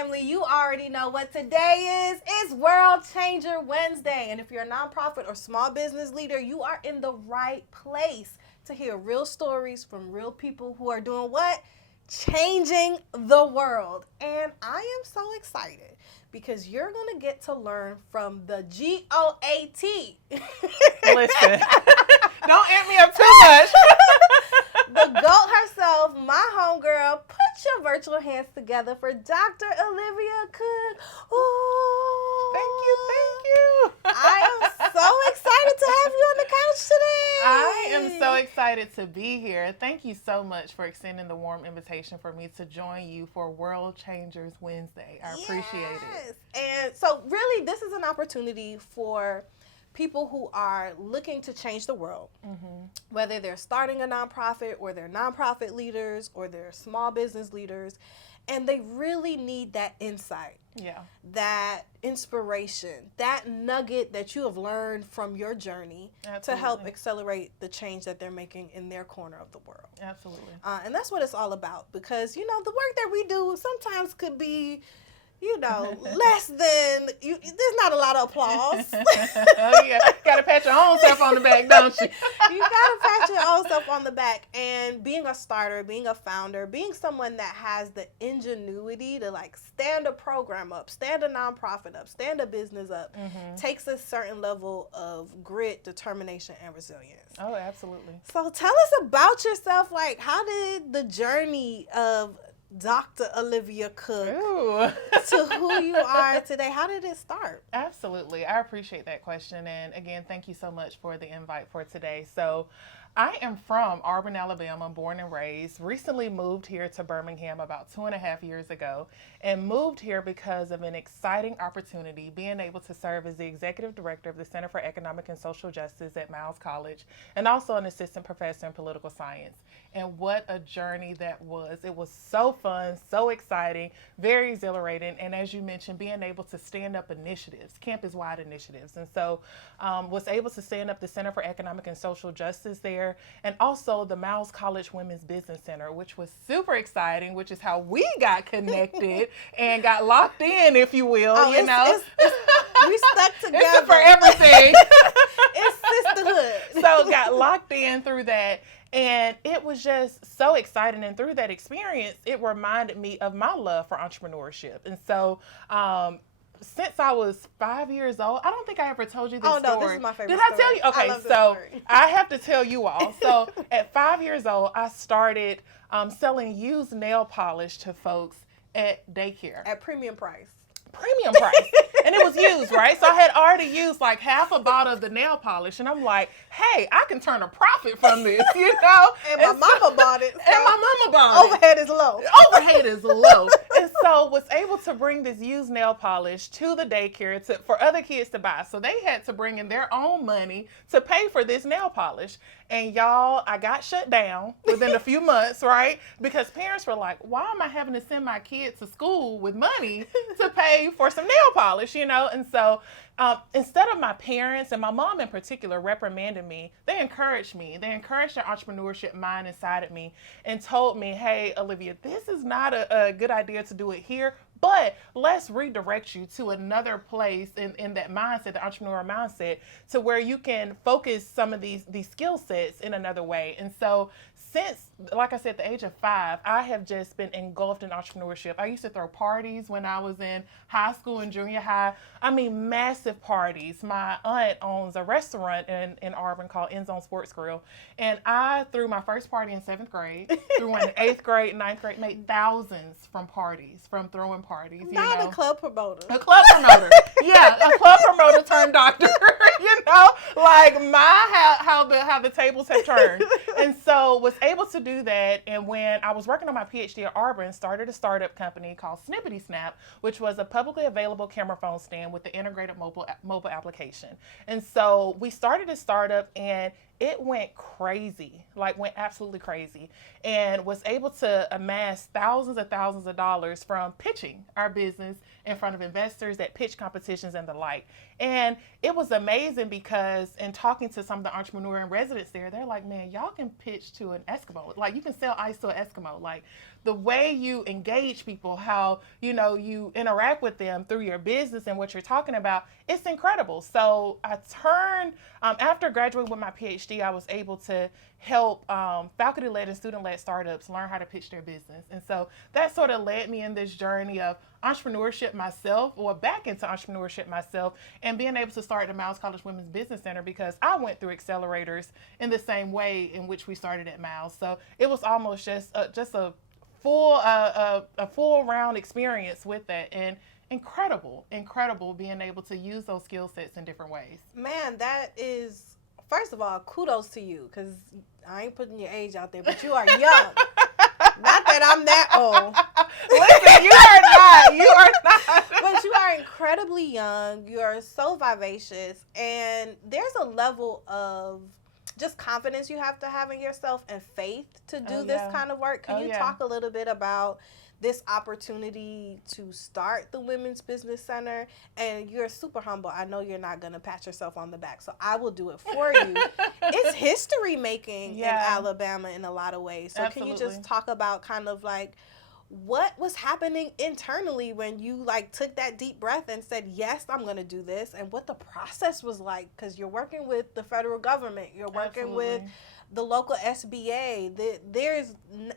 family, you already know what today is. It's World Changer Wednesday. And if you're a nonprofit or small business leader, you are in the right place to hear real stories from real people who are doing what? Changing the world. And I am so excited because you're going to get to learn from the GOAT. Listen, don't amp me up too much. The GOAT herself, my homegirl. Put your virtual hands together for Dr. Olivia Cook. Ooh. Thank you. I am so excited to have you on the couch today. I am so excited to be here. Thank you so much for extending the warm invitation for me to join you for World Changers Wednesday. I appreciate it. And so really, this is an opportunity for people who are looking to change the world, whether they're starting a nonprofit or they're nonprofit leaders or they're small business leaders, and they really need that insight, that inspiration, that nugget that you have learned from your journey to help accelerate the change that they're making in their corner of the world. Absolutely. And that's what it's all about because, you know, the work that we do sometimes could be, you know, less than, there's not a lot of applause. Oh, yeah. Got to pat your own self on the back, don't you? You got to pat your own self on the back. And being a starter, being a founder, being someone that has the ingenuity to like stand a program up, stand a nonprofit up, stand a business up, takes a certain level of grit, determination, and resilience. Oh, absolutely. So tell us about yourself. Like, how did the journey of Dr. Olivia Cook to who you are today, how did it start? Absolutely. I appreciate that question. And again, thank you so much for the invite for today. So I am from Auburn, Alabama, born and raised, recently moved here to Birmingham about 2.5 years ago, and moved here because of an exciting opportunity, being able to serve as the executive director of the Center for Economic and Social Justice at Miles College, and also an assistant professor in political science. And what a journey that was. It was so fun, so exciting, very exhilarating, and as you mentioned, being able to stand up initiatives, campus-wide initiatives. And so was able to stand up the Center for Economic and Social Justice there, and also the Miles College Women's Business Center, which was super exciting, which is how we got connected and got locked in, if you will. We stuck together. It's for everything. It's sisterhood. So got locked in through that. And it was just so exciting. And through that experience, it reminded me of my love for entrepreneurship. And so since I was 5 years old, I don't think I ever told you this story. Oh, no, this is my favorite Did story. I tell you? Okay, so I have to tell you all. So at 5 years old, I started selling used nail polish to folks at daycare. At premium price. Premium price. And it was used, right? So I had already used like half a bottle of the nail polish. And I'm like, hey, I can turn a profit from this, you know? And my mama bought it. And my mama bought it. Overhead is low. Overhead is low. And so was able to bring this used nail polish to the daycare for other kids to buy. So they had to bring in their own money to pay for this nail polish. And y'all, I got shut down within a few months, right? Because parents were like, why am I having to send my kid to school with money to pay for some nail polish, you know? And so instead of my parents and my mom in particular reprimanding me, they encouraged me. They encouraged their entrepreneurship mind inside of me and told me, hey, Olivia, this is not a good idea to do it here, but let's redirect you to another place in that mindset, the entrepreneurial mindset, to where you can focus some of these skill sets in another way. And so since, like I said, the age of 5, I have just been engulfed in entrepreneurship. I used to throw parties when I was in high school and junior high. I mean, massive parties. My aunt owns a restaurant in Auburn called End Zone Sports Grill. And I threw my first party in 7th grade, threw one in 8th grade, 9th grade, made thousands from parties, from throwing parties. Not a club promoter. A club promoter. Yeah, a club promoter turned doctor. You know, like how the tables have turned. And so was able to do that. And when I was working on my PhD at Auburn, started a startup company called Snippety Snap, which was a publicly available camera phone stand with the integrated mobile application. And so we started a startup, and it went crazy, like went absolutely crazy, and was able to amass thousands of dollars from pitching our business in front of investors at pitch competitions and the like. And it was amazing because in talking to some of the entrepreneur and residents there, they're like, man, y'all can pitch to an Eskimo. Like, you can sell ice to an Eskimo. Like, the way you engage people, how, you interact with them through your business and what you're talking about, it's incredible. So I turned, after graduating with my PhD, I was able to help faculty-led and student-led startups learn how to pitch their business. And so that sort of led me in this journey of entrepreneurship myself, or back into entrepreneurship myself, and being able to start the Miles College Women's Business Center, because I went through accelerators in the same way in which we started at Miles. So it was almost just a full round experience with that, and incredible being able to use those skill sets in different ways. Man, that is, first of all, kudos to you, because I ain't putting your age out there, but you are young. Not that I'm that old. Listen, you are not. But you are incredibly young. You are so vivacious. And there's a level of just confidence you have to have in yourself and faith to do this kind of work. Can you talk a little bit about this opportunity to start the Women's Business Center? And you're super humble. I know you're not going to pat yourself on the back, so I will do it for you. It's history making in Alabama in a lot of ways. So Absolutely. Can you just talk about kind of like what was happening internally when you like took that deep breath and said, yes, I'm going to do this, and what the process was like? Because you're working with the federal government, you're working Absolutely. with the local SBA.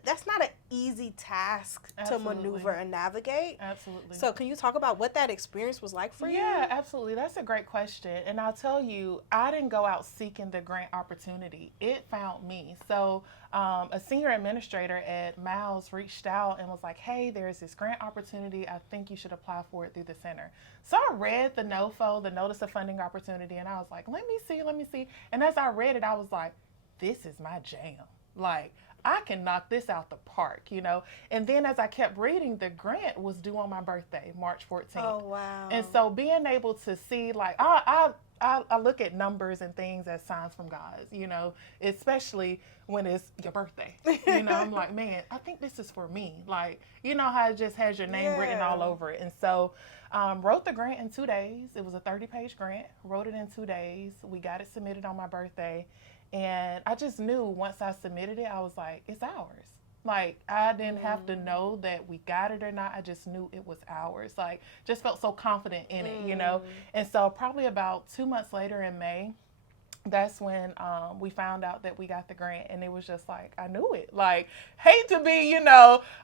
That's not an easy task Absolutely. to maneuver and navigate. Absolutely. So can you talk about what that experience was like for you? Yeah, absolutely. That's a great question. And I'll tell you, I didn't go out seeking the grant opportunity. It found me. So a senior administrator at Miles reached out and was like, hey, there's this grant opportunity. I think you should apply for it through the center. So I read the NOFO, the Notice of Funding Opportunity, and I was like, let me see. And as I read it, I was like, this is my jam. Like, I can knock this out the park, And then as I kept reading, the grant was due on my birthday, March 14th. Oh, wow. And so being able to see, like, I look at numbers and things as signs from God, especially when it's your birthday. I'm like, man, I think this is for me. Like, how it just has your name written all over it. And so wrote the grant in 2 days. It was a 30-page grant. Wrote it in 2 days. We got it submitted on my birthday. And I just knew once I submitted it, I was like, it's ours. Like, I didn't have to know that we got it or not. I just knew it was ours. Like, just felt so confident in it, And so probably about 2 months later in May, that's when we found out that we got the grant. And it was just like, I knew it. Like, hate to be,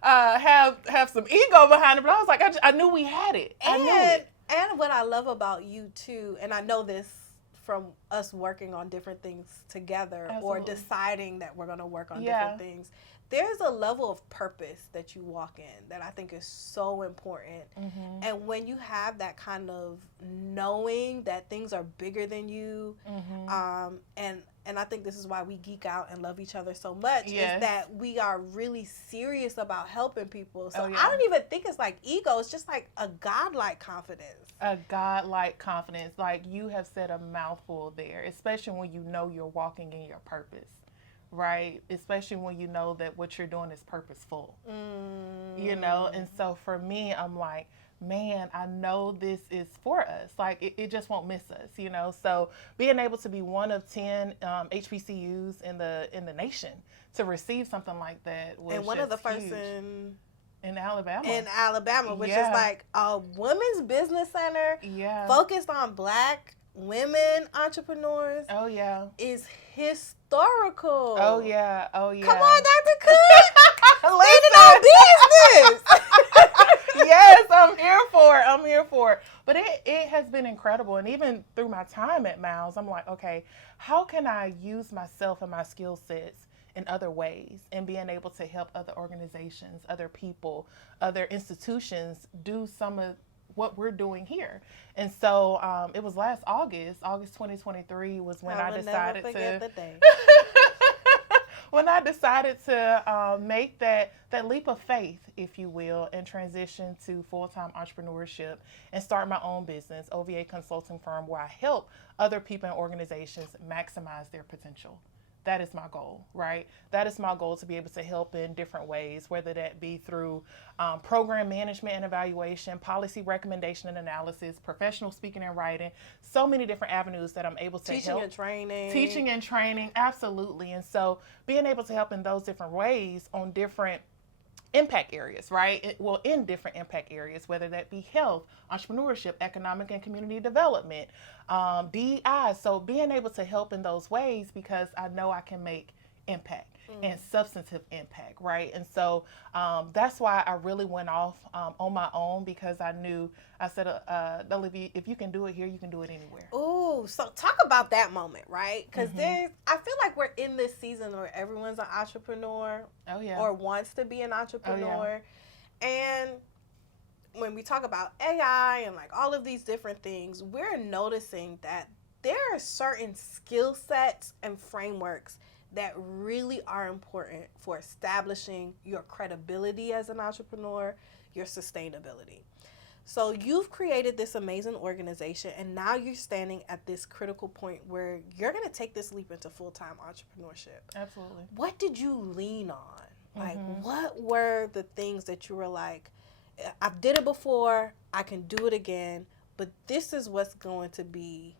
have some ego behind it. But I was like, I knew we had it. I knew it. And what I love about you, too, and I know this from us working on different things together Absolutely. Or deciding that we're going to work on different things, there's a level of purpose that you walk in that I think is so important. Mm-hmm. And when you have that kind of knowing that things are bigger than you, mm-hmm. And I think this is why we geek out and love each other so much, Yes. is that we are really serious about helping people. So Oh, yeah. I don't even think it's like ego. It's just like a godlike confidence. A godlike confidence. Like, you have said a mouthful there, especially when you know you're walking in your purpose, right? Especially when you know that what you're doing is purposeful, And so for me, I'm like, man, I know this is for us. Like, it just won't miss us, So being able to be one of 10 HBCUs in the nation to receive something like that was and one of the first huge. in Alabama, which is like a women's business center focused on Black women entrepreneurs. Oh yeah, is historical. Oh yeah. Come on, Dr. Cook. Leading on business. Yes, I'm here for it. But it has been incredible. And even through my time at Miles, I'm like, okay, how can I use myself and my skill sets in other ways, and being able to help other organizations, other people, other institutions do some of what we're doing here. And so it was last August 2023 was when I decided to when I decided to make that leap of faith, if you will, and transition to full-time entrepreneurship and start my own business, OVA consulting firm, where I help other people and organizations maximize their potential. That is my goal, right? That is my goal, to be able to help in different ways, whether that be through program management and evaluation, policy recommendation and analysis, professional speaking and writing, so many different avenues that I'm able to help. Teaching and training, absolutely. And so being able to help in those different ways on different impact areas, right? Well, in different impact areas, whether that be health, entrepreneurship, economic and community development, DEI. So being able to help in those ways because I know I can make impact and substantive impact, right? And so that's why I really went off on my own because I knew, I said, Olivia, if you can do it here, you can do it anywhere. Ooh, so talk about that moment, right? Because I feel like we're in this season where everyone's an entrepreneur or wants to be an entrepreneur. And when we talk about AI and like all of these different things, we're noticing that there are certain skill sets and frameworks that really are important for establishing your credibility as an entrepreneur, your sustainability. So you've created this amazing organization, and now you're standing at this critical point where you're going to take this leap into full-time entrepreneurship. Absolutely. What did you lean on? Like, what were the things that you were like, I've did it before, I can do it again, but this is what's going to be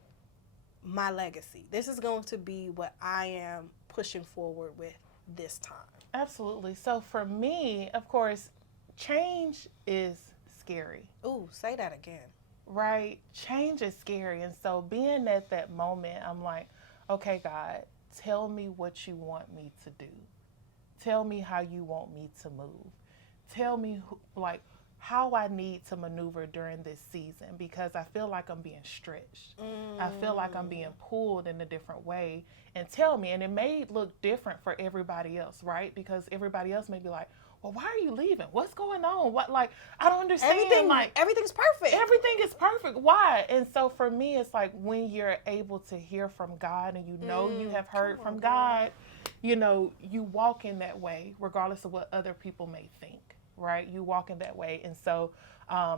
my legacy. This is going to be what I am pushing forward with this time. Absolutely. So for me, of course, change is scary. Ooh, say that again. Right? Change is scary. And so being at that moment, I'm like, okay, God, tell me what you want me to do. Tell me how you want me to move. Tell me how I need to maneuver during this season because I feel like I'm being stretched. I feel like I'm being pulled in a different way. And tell me, and it may look different for everybody else, right? Because everybody else may be like, well, why are you leaving? What's going on? I don't understand. Everything's perfect. Everything is perfect. Why? And so for me, it's like when you're able to hear from God and you know you have heard from God, you know, you walk in that way regardless of what other people may think. Right? You walk in that way. And so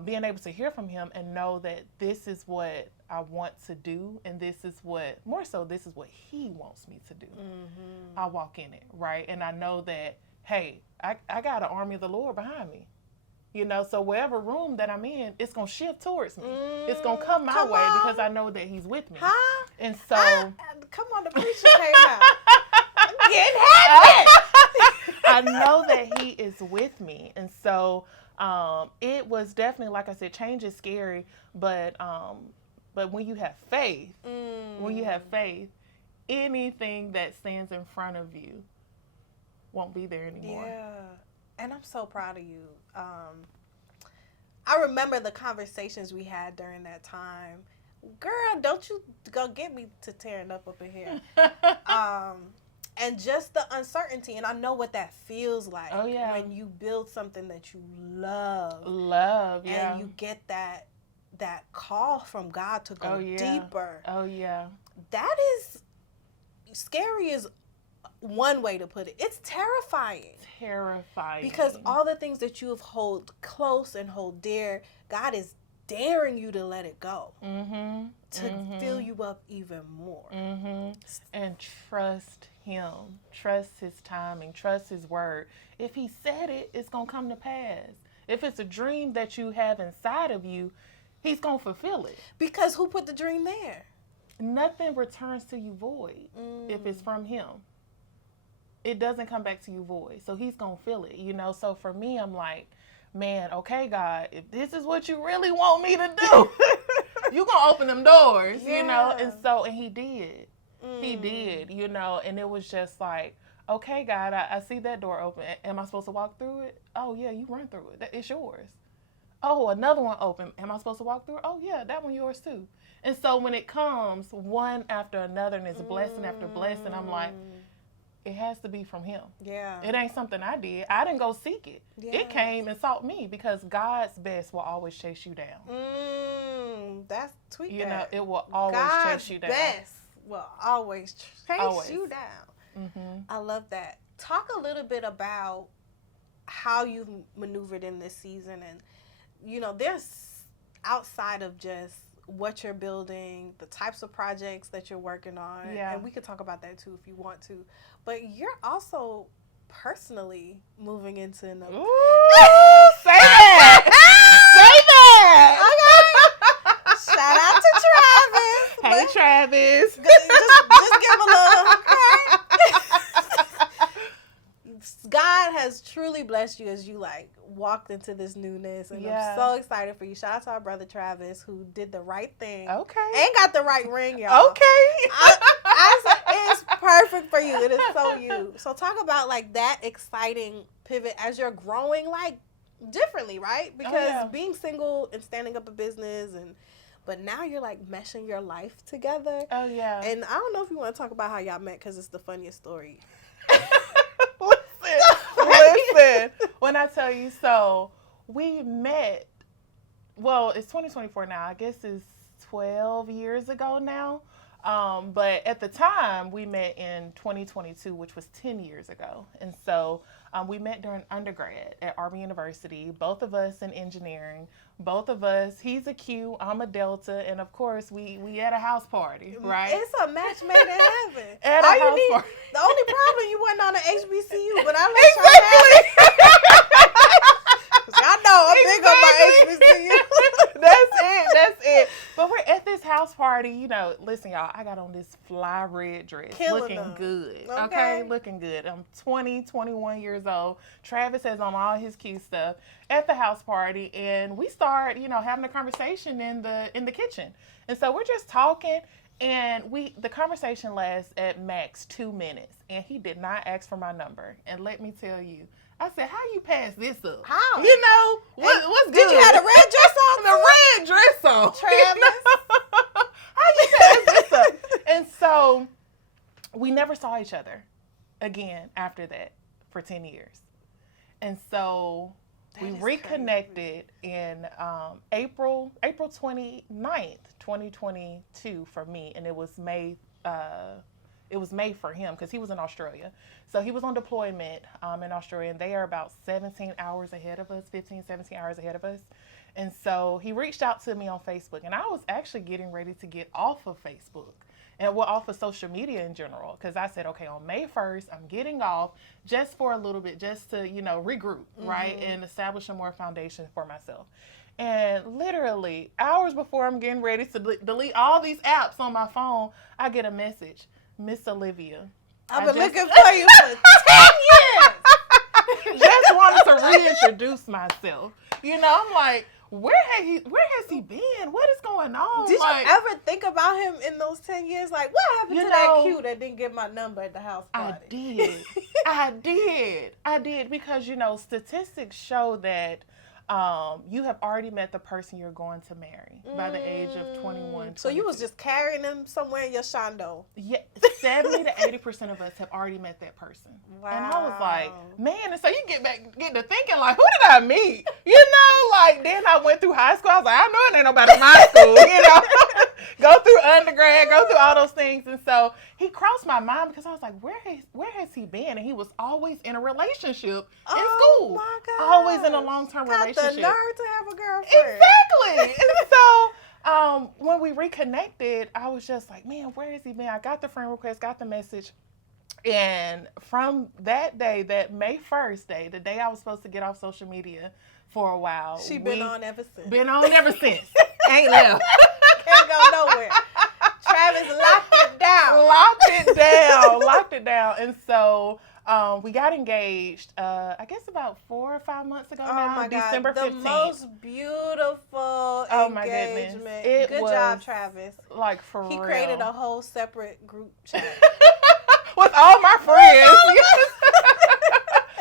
being able to hear from him and know that this is what I want to do and this is what he wants me to do. I walk in it, right? And I know that, hey, I got an army of the Lord behind me. You know, so whatever room that I'm in, it's going to shift towards me. It's going to come my way because I know that he's with me. Huh? And so... come on, the preacher came out. I'm getting happy. I know that he is with me. And so it was definitely, like I said, change is scary. But when you have faith, anything that stands in front of you won't be there anymore. Yeah. And I'm so proud of you. I remember the conversations we had during that time. Girl, don't you go get me to tearing up in here. And just the uncertainty. And I know what that feels like when you build something that you love. And you get that call from God to go deeper. Oh, yeah. That is scary is one way to put it. It's terrifying. Because all the things that you have hold close and hold dear, God is daring you to let it go. To fill you up even more. And trust him. Trust his timing. Trust his word. If he said it, it's going to come to pass. If it's a dream that you have inside of you, he's going to fulfill it. Because who put the dream there? Nothing returns to you void if it's from him. It doesn't come back to you void. So he's going to fill it, you know. So for me, I'm like, man, okay, God, if this is what you really want me to do, you're going to open them doors, you know. And he did. He did, you know. And it was just like, okay, God, I see that door open. Am I supposed to walk through it? Oh, yeah, you run through it. It's yours. Oh, another one open. Am I supposed to walk through it? Oh, yeah, that one yours too. And so when it comes one after another and it's blessing after blessing, I'm like, it has to be from him. Yeah. It ain't something I did. I didn't go seek it. Yeah. It came and sought me because God's best will always chase you down. That's tweet. You know, it will always chase you down. God's best will always chase you down. I love that. Talk a little bit about how you've maneuvered in this season, and you know, there's outside of just what you're building, the types of projects that you're working on, and we could talk about that too if you want to. But you're also personally moving into an. Ooh, say that! Say that! Okay. Shout out to Travis. Hey, Travis. Just give him a little. Okay. God has truly blessed you as you like walked into this newness, and Yeah. I'm so excited for you. Shout out to our brother Travis, who did the right thing. Okay. And got the right ring, y'all. Okay. It's perfect for you. It is so you. So talk about like that exciting pivot as you're growing like differently, right? Because being single and standing up a business but now you're like meshing your life together. Oh yeah. And I don't know if you want to talk about how y'all met because it's the funniest story. Listen. When I tell you, so we met. Well, it's 2024 now. I guess it's 12 years ago now. But at the time, we met in 2022, which was 10 years ago. And so we met during undergrad at Auburn University, both of us in engineering, both of us, he's a Q, I'm a Delta, and of course, we at a house party, right? It's a match made in heaven. At a house party. The only problem, you wasn't on the HBCU, but I let y'all have it. Y'all know I'm big on my HBCU. That's it. But we're at this house party, you know, listen, y'all, I got on this fly red dress. Killing looking them. good. Okay. Looking good. I'm 21 years old. Travis has on all his cute stuff at the house party, and we start, you know, having a conversation in the kitchen. And so we're just talking, and the conversation lasts at max 2 minutes, and he did not ask for my number. And let me tell you, I said, how you pass this up? How? You know, what's good? Did you have a red dress on? The red dress on. Travis. How you pass this up? And so we never saw each other again after that for 10 years. And so we reconnected in April 29th, 2022 for me, and it was May for him because he was in Australia. So he was on deployment in Australia, and they are about 17 hours ahead of us, 15, 17 hours ahead of us. And so he reached out to me on Facebook, and I was actually getting ready to get off of Facebook and off of social media in general, because I said, okay, on May 1st, I'm getting off just for a little bit, just to, you know, regroup, right, and establish a more foundation for myself. And literally hours before I'm getting ready to delete all these apps on my phone, I get a message. Miss Olivia, I've been looking for you for 10 years. Just wanted to reintroduce myself. You know, I'm like, where has he been? What is going on? Did like, you ever think about him in those 10 years? Like, what happened to that Q that didn't get my number at the house party? I did because, you know, statistics show that you have already met the person you're going to marry by the age of 21. 22. So you was just carrying him somewhere in your shondo. Yeah, 70 to 80% of us have already met that person. Wow. And I was like, man, and so you get to thinking, like, who did I meet? You know, like, then I went through high school. I was like, I know it ain't nobody in my school, you know. Go through undergrad, go through all those things. And so he crossed my mind because I was like, where has he been? And he was always in a relationship in school. My God. Always in a long-term relationship. Got the nerve to have a girlfriend. Exactly. And so when we reconnected, I was just like, man, where has he been? I got the friend request, got the message. And from that day, that May 1st day, the day I was supposed to get off social media for a while. She been on ever since. Been on ever since. Ain't left. Can't go nowhere. Travis locked it down. Locked it down. And so we got engaged, I guess about 4 or 5 months ago now, my God. December 15th. The most beautiful engagement. My goodness. Good job, Travis. Like, for real. He created a whole separate group chat. With all my friends.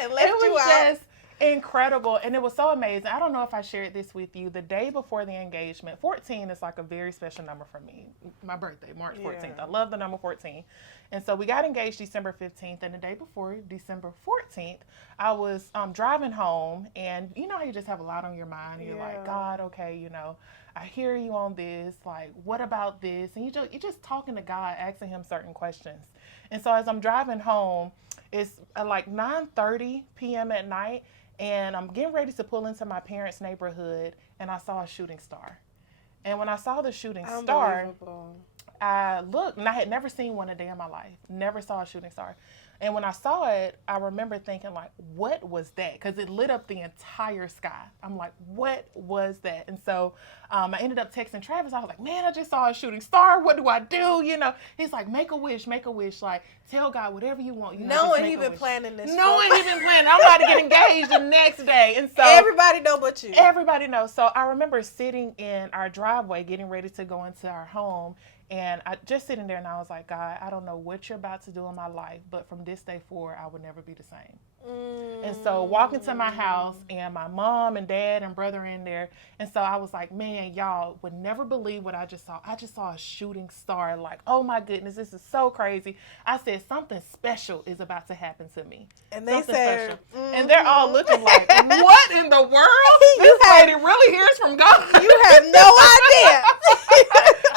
And left you out. Just incredible, and it was so amazing. I don't know if I shared this with you. The day before the engagement, 14 is like a very special number for me. My birthday, March 14th. I love the number 14. And so we got engaged December 15th, and the day before, December 14th, I was driving home, and you know how you just have a lot on your mind. You're like, God, okay, you know, I hear you on this. Like, what about this? And you're just talking to God, asking him certain questions. And so as I'm driving home, it's like 9:30 p.m. at night, and I'm getting ready to pull into my parents' neighborhood, and I saw a shooting star. And when I saw the shooting star, I looked, and I had never seen one a day in my life. Never saw a shooting star. And when I saw it, I remember thinking, like, what was that? Because it lit up the entire sky. I'm like, what was that? And so I ended up texting Travis. I was like, man, I just saw a shooting star. What do I do? You know, he's like, make a wish. Like, tell God whatever you want. Knowing he been planning this. Knowing he been planning. I'm about to get engaged the next day. And so everybody know but you. Everybody knows. So I remember sitting in our driveway, getting ready to go into our home. And I just sitting there, and I was like, God, I don't know what you're about to do in my life, but from this day forward, I would never be the same. And so walking to my house, and my mom and dad and brother in there. And so I was like, man, y'all would never believe what I just saw. I just saw a shooting star. Like, oh my goodness, this is so crazy. I said, something special is about to happen to me. And they said, and they're all looking like, what in the world? This lady really hears from God. You have no idea.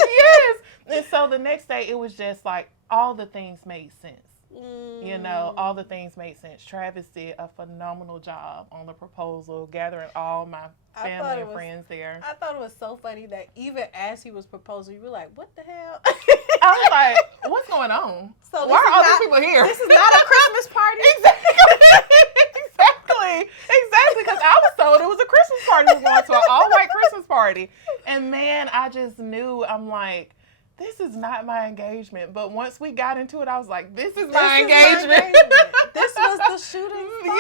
Yes. And so the next day, it was just like all the things made sense. You know, all the things made sense. Travis did a phenomenal job on the proposal, gathering all my family and friends there. I thought it was so funny that even as he was proposing, you were like, what the hell? I was like, what's going on? So why are all these people here? This is not a Christmas party. Exactly, because I was told it was a Christmas party. We were going to an all-white Christmas party. And man, I just knew, I'm like, this is not my engagement. But once we got into it, I was like, this is my engagement. This was the shooting star.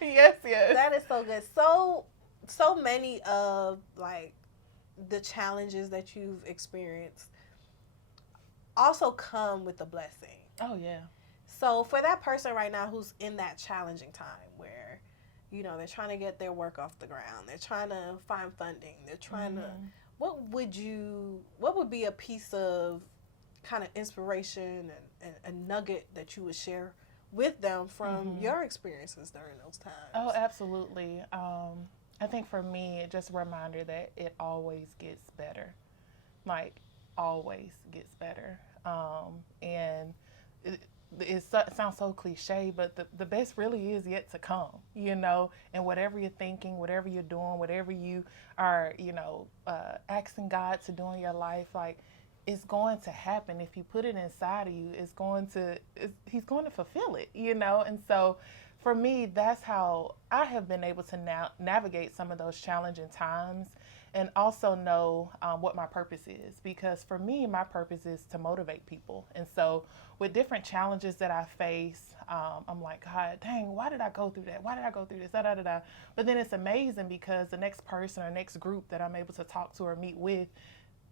Yes. Yes. That is so good. So many of like the challenges that you've experienced also come with a blessing. Oh, yeah. So for that person right now who's in that challenging time where, you know, they're trying to get their work off the ground, they're trying to find funding, they're trying to, what would be a piece of kind of inspiration and a nugget that you would share with them from your experiences during those times? Oh, absolutely. I think for me, just a reminder that it always gets better. Like, always gets better. And it sounds so cliche, but the best really is yet to come, you know, and whatever you're thinking, whatever you're doing, whatever you are, you know, asking God to do in your life, like, it's going to happen. If you put it inside of you, he's going to fulfill it, you know. And so for me, that's how I have been able to navigate some of those challenging times, and also know what my purpose is. Because for me, my purpose is to motivate people. And so with different challenges that I face, I'm like, God, dang, why did I go through that? Why did I go through this? But then it's amazing because the next person or next group that I'm able to talk to or meet with,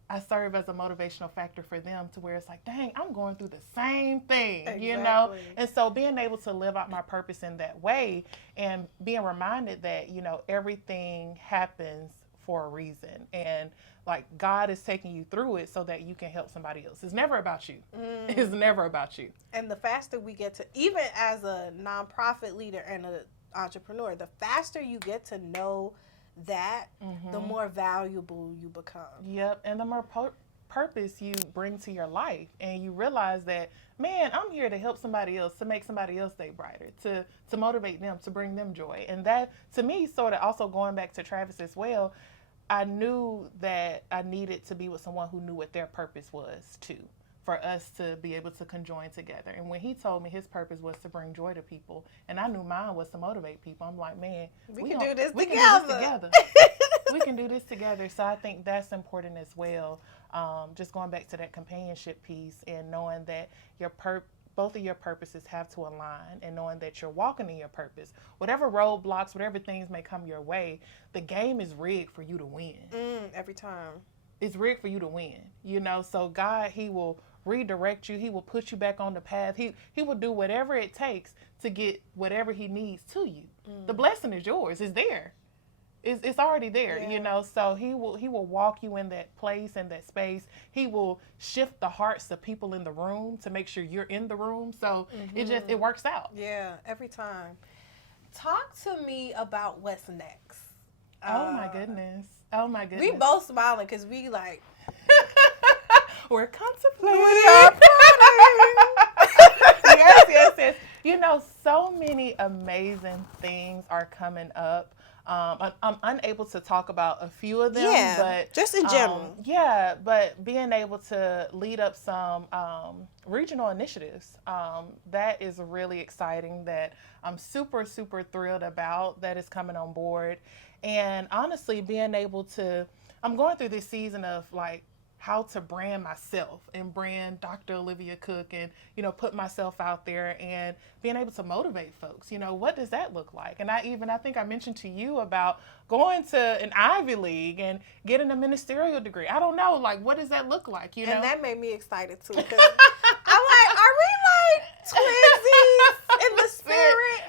I serve as a motivational factor for them, to where it's like, dang, I'm going through the same thing, exactly. You know? And so being able to live out my purpose in that way, and being reminded that, you know, everything happens for a reason, and like God is taking you through it so that you can help somebody else. It's never about you. It's never about you. And the faster we get to, even as a nonprofit leader and an entrepreneur, the faster you get to know that, the more valuable you become. Yep. And the more purpose you bring to your life, and you realize that, man, I'm here to help somebody else, to make somebody else day brighter, to motivate them, to bring them joy. And that, to me, sort of also going back to Travis as well, I knew that I needed to be with someone who knew what their purpose was too, for us to be able to conjoin together. And when he told me his purpose was to bring joy to people, and I knew mine was to motivate people, I'm like, man, we can do this together. We can do this together. So I think that's important as well. Just going back to that companionship piece, and knowing that both of your purposes have to align, and knowing that you're walking in your purpose. Whatever roadblocks, whatever things may come your way, the game is rigged for you to win. Every time. It's rigged for you to win, you know. So God, he will redirect you. He will put you back on the path. He will do whatever it takes to get whatever he needs to you. The blessing is yours. It's there. It's already there, you know. So he will walk you in that place and that space. He will shift the hearts of people in the room to make sure you're in the room. So it works out. Yeah, every time. Talk to me about what's next. Oh my goodness. We both smiling because we like we're contemplating. We are planning. Yes. You know, so many amazing things are coming up. I'm unable to talk about a few of them, Yeah, but just in general. but being able to lead up some regional initiatives, that is really exciting. That I'm super thrilled about. That is coming on board, and honestly, being able to, I'm going through this season of like how to brand myself and brand Dr. Olivia Cook, and put myself out there and being able to motivate folks. What does that look like? And I think I mentioned to you about going to an Ivy League and getting a ministerial degree. I don't know, like, what does that look like? And that made me excited too, because I'm like, are we like twinsies in the spirit?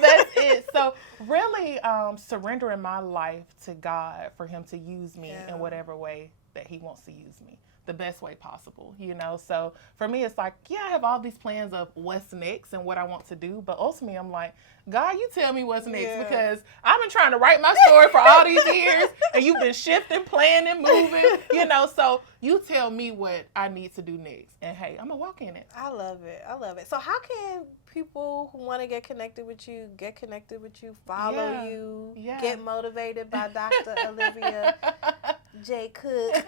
That's it. So really surrendering my life to God for him to use me in whatever way that he wants to use me, the best way possible, So for me, it's like, I have all these plans of what's next and what I want to do, but ultimately I'm like, God, you tell me what's next, because I've been trying to write my story for all these years, and you've been shifting, planning, moving, so you tell me what I need to do next, and hey, I'm gonna walk in it. I love it. So how can people who want to get connected with you, follow you, get motivated by Dr. Olivia J. Cook?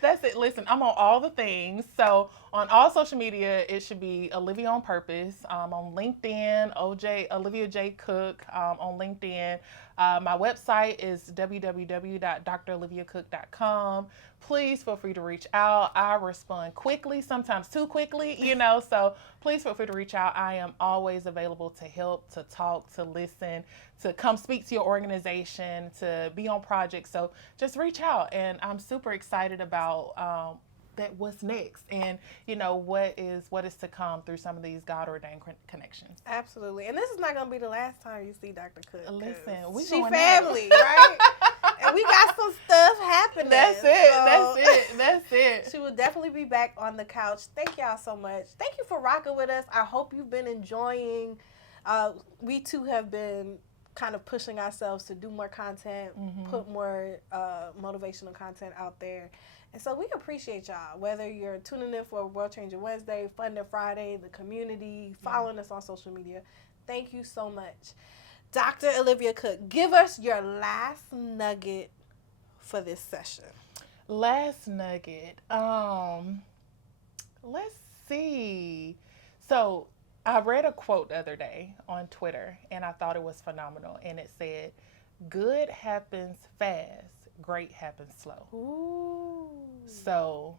That's it. Listen, I'm on all the things. So on all social media, it should be Olivia on Purpose. On LinkedIn, Olivia J. Cook on LinkedIn. My website is www.droliviacook.com. Please feel free to reach out. I respond quickly, sometimes too quickly, so please feel free to reach out. I am always available to help, to talk, to listen, to come speak to your organization, to be on projects. So just reach out, and I'm super excited about that what's next, and what is to come through some of these God-ordained connections. Absolutely. And this is not going to be the last time you see Dr. Cook. Listen, she family, right? And we got some stuff happening. That's it. She will definitely be back on the couch. Thank y'all so much. Thank you for rocking with us. I hope you've been enjoying. We too have been kind of pushing ourselves to do more content, put more motivational content out there. And so we appreciate y'all, whether you're tuning in for World Changer Wednesday, Funding Friday, the community, following us on social media. Thank you so much. Dr. Olivia Cook, give us your last nugget for this session. Last nugget. Let's see. So I read a quote the other day on Twitter, and I thought it was phenomenal. And it said, "Good happens fast, great happens slow." Ooh. So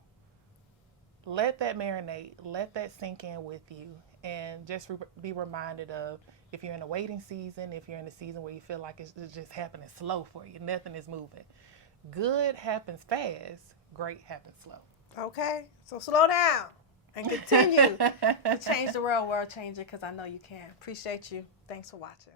let that marinate, let that sink in with you, and just be reminded of, if you're in a waiting season, if you're in a season where you feel like it's just happening slow for you, nothing is moving. Good happens fast, great happens slow. Okay, so slow down and continue to change the world changer, because I know you can. Appreciate you. Thanks for watching.